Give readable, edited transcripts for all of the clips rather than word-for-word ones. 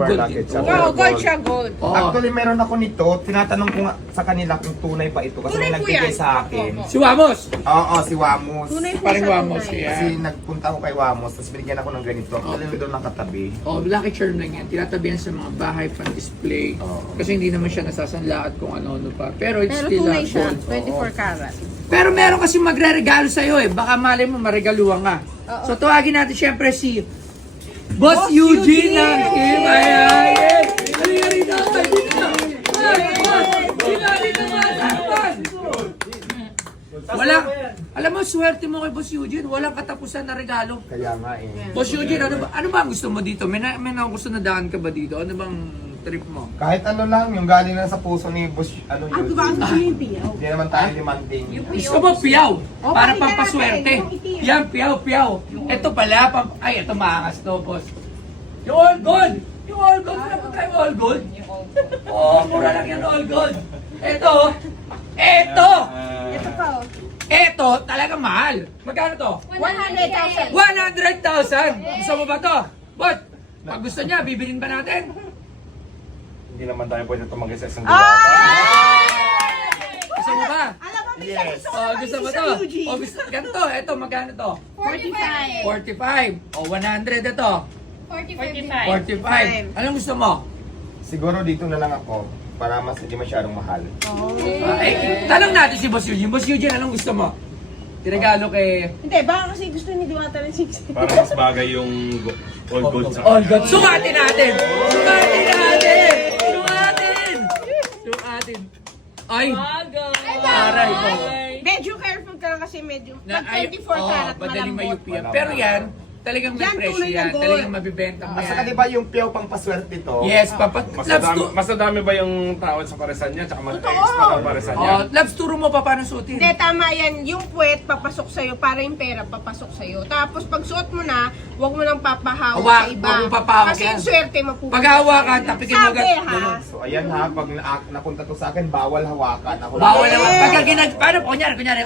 Wow, gold siya, gold. Actually, meron ako nito. Tinatanong ko nga sa kanila kung tunay pa ito. Kasi may Tunay po nagbigay yan. sa akin. Opo. Si Wamos. Oo, si Wamos. Tunay po Parang siya, Wamos, tunay. yeah. Kasi nagpunta ako kay Wamos, tapos binigyan ako ng ganito. Actually, may doon nakatabi. Oh, lucky charm lang yan. Tinatabihan sa mga bahay pan-display. Oo. Kasi hindi naman siya nasasanla at kung ano-ano pa. Pero it's Pero still tunay siya, gold. 24 karat. Pero meron kasi magre-regalo sa'yo eh. Baka malay mo, maregaluhan ka. Oo. So tawagin natin syempre si Boss Eugene ng Team Ayayin. Halika rito. Wala, alam mo, swerte mo kay Boss Eugene. Walang katapusan na regalo. Kaya nga eh. Boss Eugene, ano ba ang gusto mo dito? May gusto na daan ka ba dito? Ano bang trip mo? Kahit ano lang, yung galing lang sa puso ni Boss, ano yun. Hindi naman tayo demanding. Gusto mo piyaw? Oh, Para pakita pampaswerte. natin, yung itim. Yan, piyaw. Ito pala, ay, ito maangas to, boss. Yung all gold! Yung all gold, wala pa tayo all gold? Oo, mura lang yan all gold. Ito! Ito pa, oh. Ito, talaga mahal. Magkano to? 100,000. 100,000! Gusto mo ba to? But, pag gusto niya, bibilin ba natin? Hindi naman tayo pwede tumagay sa isang Gusto mo ba? Alam mo, minsan Yes. gusto ko Oh, gusto mo sa to? Eugene. Oh, gusto, ganito, ito, magkano to? 45. 45. O, 100 ito. 45. 45. Anong gusto mo? Siguro dito na lang ako para mas hindi masyadong mahal. Tanong natin si Boss Eugene. Boss Eugene, anong gusto mo? Tinagalo kay Hindi, baka kasi gusto ni Diwata ng 60. Para mas bagay yung all gold sa All God. Sukatin natin! Sukatin natin! Sukatin! Ay! Aray ko. Medyo careful ka lang kasi medyo. Pag ay- 24 karat, madaling malambot. mayupi yan. Pero yan, talagang may Yan, presyo tunay na yan. gold. Talagang mabibenta mo At saka yan. di ba yung piyaw pang paswerte to? Yes, papa. Mas nadami ba yung tawad sa paresan niya? Tsaka extra ang paresan niya? Labs, turo mo pa paano suotin. Hindi, tama yan. Yung puwet, papasok sa'yo para yung pera papasok sa'yo. Tapos pag suot mo na, huwag mo nang papahawak Hawak, sa iba. huwag mong papahawak Kasi yan. yung swerte mapupunta. Pag hawakan, tapikin mo agad. Sabi ha. So ayan ha, pag napunta to sa akin, bawal hawakan. Ako Bawal lang. naman. Pagka paano, kunyari,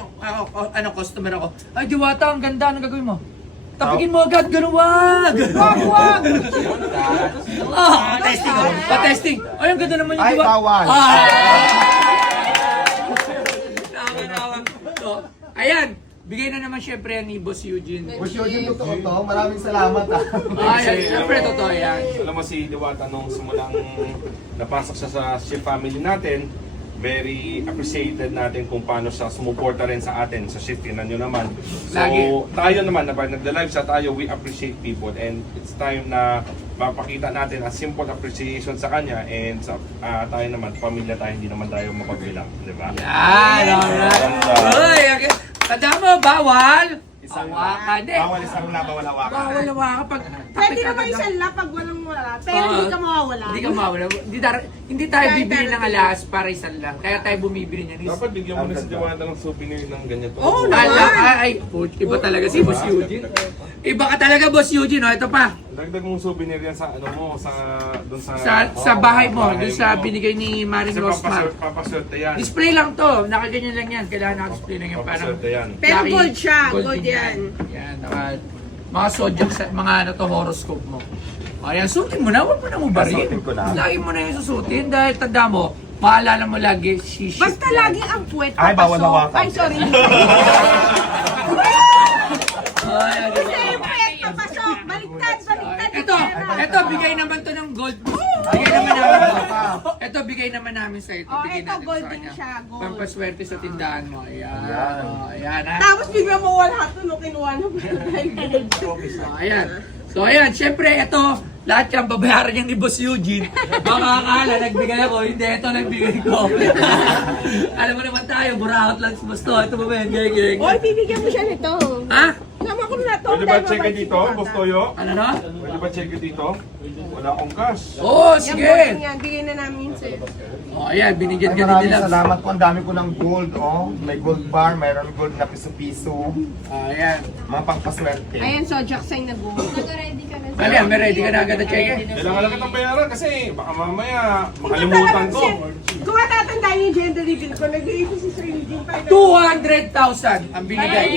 ano, customer ako. Ay, Diwata, ang ganda, anong gagawin mo? Tapikin mo agad, ganun, wag! Wag! Testing ako. Pa-testing. Ay, ang ganda naman yung Ay, Diwata. bawal. Tama. So, ayan. Bigay na naman syempre yan ni Boss Eugene. Boss Eugene, totoo to. Maraming salamat ha. Ay, syempre totoo yan. Alam mo si Diwata nung simulang napasok siya sa chef family natin, very appreciated natin kung paano siya sumuporta rin sa atin sa shift. Tingnan nyo naman. So, Lagi. tayo naman, nagda-live siya tayo, we appreciate people and it's time na mapakita natin a simple appreciation sa kanya and sa tayo naman, pamilya tayo, hindi naman tayo mapagbilang, di ba? Yan, alright. Uy, okay. Tanda mo, bawal. Isang Hawakan. Hindi. Bawal isang la, bawal hawakan. Bawal hawakan pag Pwede tapik naman agad isang lap pag walang wala. Pero hindi ka mawawala. Hindi ka mawala. Hindi tayo bibili ng alas para isang lang. Kaya tayo bumibili niyan. Dapat bigyan mo na si Diwata ng souvenir ng ganito. Oo, Iba talaga si Boss Eugene. Iba ka talaga, Boss Eugene. O, ito pa. Dagdag mong souvenir yan sa ano mo, doon Sa bahay mo, doon sa binigay ni Maring Kasi Rosmar. papaswerte yan. Display lang to. Nakaganyan lang yan. Kailangan naka-display lang yan. Parang Papaswerte yan. Pero lucky gold siya, gold din yan. Yan, mga zodiac sa mga ano to, horoscope mo. Ayan, suotin mo na. Huwag mo na ubarin. Suotin ko na. Lagi mo na yung susutin dahil tanda mo, maalala mo lagi, shishit Basta yan. lagi ang puwet Ay, bawal hawakan. Ay, sorry. Ay, ano Kasi ba? yung puwet papasok. Baliktad yung Ito, pera. bigay naman to ng gold. Bigay naman namin. Ito, bigay naman namin sa ito. Oh, Bigay ito, natin gold sa din kanya. siya, gold. Pampaswerte sa tindahan mo. Ayan. Ayan. Oh, ayan ha. Tapos bigla mo wala ito no kinuha na dahil gold. So, ayan. So, ayan. Siyempre, ito, lahat yan babayaran yan ni Boss Eugene. Baka akala, nagbigay ako. Hindi, ito nagbigay ko. Alam mo naman tayo, buraot lang si Boss to. Ito ba ba yan? Geng. Oy, bibigyan mo siya nito. Ha? Sama ko na to. Pwede ba check dito, Boss Toyo? Ano no? Pwede ba check dito? Wala akong cash. Oo, Yan, sige. bossing yan. Bigay na namin sa'yo. Oh, ayan, binigyan Ay, ka din maraming nila. salamat po. Ang dami ko ng gold, oh. May gold bar, mayroon gold na piso-piso. Ayan. Mga pangpaswerte. Ayan, so Jackson na gold. Ayan, may ready ka na agad na check. Kailangan lang kitang bayaran kasi baka mamaya makalimutan ko. Kung matatandaan yung gender reveal ko, nag-iisip si Sir Eugene pa. 200,000 ang binigay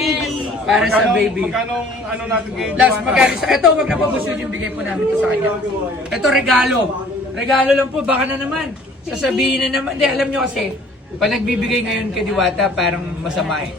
para sa baby. Magkanong ano natin kay Last, Diwata. magkano sa... Ito, wag na po gusto yung bigay po namin ito sa kanya. Ito, regalo. Regalo lang po, baka na naman. Sasabihin na naman. Hindi, alam nyo kasi, pag nagbibigay ngayon kay Diwata, parang masama eh.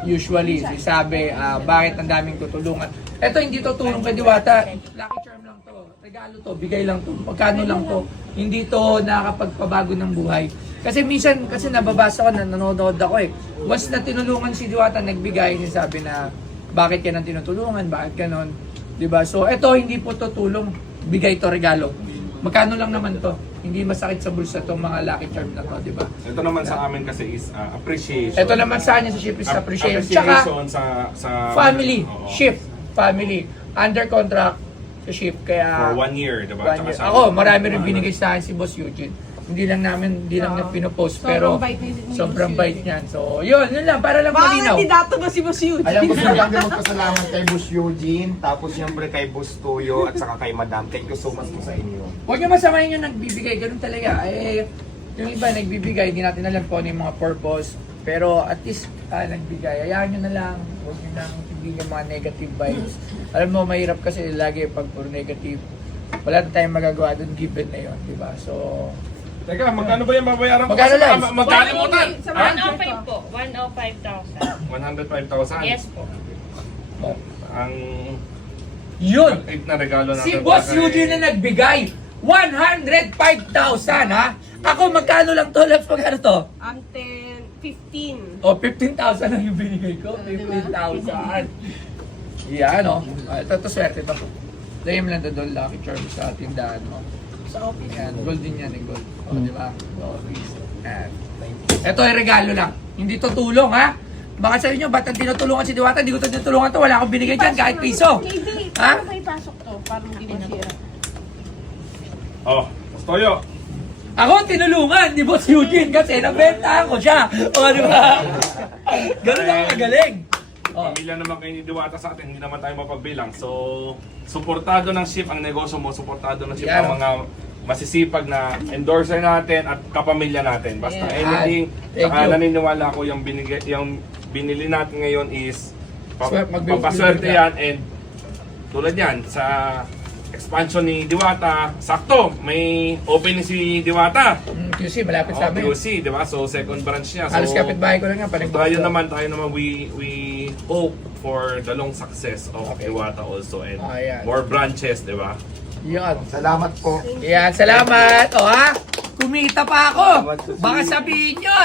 Usually, sabi, bakit ang daming tutulungan. Ito, hindi to tulong kay Diwata. Lucky charm lang to. Regalo to, bigay lang to. Pagkano lang to. Hindi to nakakapagpabago ng buhay. Kasi minsan, kasi nababasa ko, nanonood ako eh. Once na tinulungan si Diwata, nagbigay, sabi na, bakit yan ang tinutulungan, bakit ganon. Diba? So, ito, hindi po to tulong. Bigay to, regalo. Magkano lang naman to. Hindi masakit sa bulsa tong mga lucky charm na to, diba? Ito naman sa amin kasi is appreciation. Ito naman sa kanya sa ship is appreciation. Tsaka, Appreciation sa family, Oo. shift, family, under contract sa ship, kaya For 1 year, diba? 1 year. Ako, marami rin binigay sa akin si Boss Eugene. Hindi lang na pinopost, pero Sobrang bait ni sobrang Boss bait Eugene. niyan. So, yun lang, para lang malinaw. kandidato ba si Boss Eugene? Alam, gusto ko lang din magpasalamat kay Boss Eugene, tapos siyempre kay Boss Tuyo, at saka kay Madam. Thank you so much po sa inyo. Huwag niyo masamahin yung nagbibigay, ganun talaga. Eh, yung iba nagbibigay, hindi natin alam kung ano yung mga purpose. Pero at least nagbigay. Hayaan nyo na lang. Huwag nyo nang hindi yung mga negative vibes. Alam mo, mahirap kasi lagi pag puro negative. Wala na tayong magagawa doon, given na yun, di ba? So, Teka, magkano ba yung babayaran ko? Magkano Kasi lang? baka magkalimutan. Sa Ha? 105 po. 105,000. 105,000. Yes po. Ang yun! pag na regalo natin. Si Boss kay- Eugene na nagbigay 105,000 ha? Ako magkano lang to? Left magkano to? Ang 15. O, 15,000 lang yung binigay ko. 15,000. Yan, no? Ito, swerte to. Dahil lang doon, lucky charm sa tindahan mo. Sa office. Yan, gold din yan, gold. O, di ba? So, yan. Ito ay regalo lang. Hindi to tulong, ha? Baka sabi nyo, ba't ang tinutulungan si Diwata? Hindi ko to tinutulungan to. Wala akong binigay dyan, kahit piso. Hindi, Ha? paano may pasok to? Para hindi masira. Oh, Boss Toyo. Ako ang tinulungan ni Boss Eugene kasi nabenta ko siya. O, di ba? Ganun lang kagaling. O, Pamilya naman kayo ni Diwata sa atin, hindi naman tayo mapagbilang. So, suportado ng ship ang negosyo mo, suportado ng ship Yan. ang mga masisipag na endorser natin at kapamilya natin. Basta Yes. anything, Thank saka you. naniniwala ako yung binili natin ngayon is Mag-build papaswerte ka. yan, and tulad yan sa expansion ni Diwata, sakto, may opening si Diwata. QC, malapit sa amin. POC, di ba? So, second branch niya. Halos So, kapitbahay ko lang yan. tayo naman, we hope for the long success of Iwata also and Ayan. more branches, di ba? Yan. Salamat po. Yan, salamat. O ha? Kumita pa ako. Baka sabihin nyo,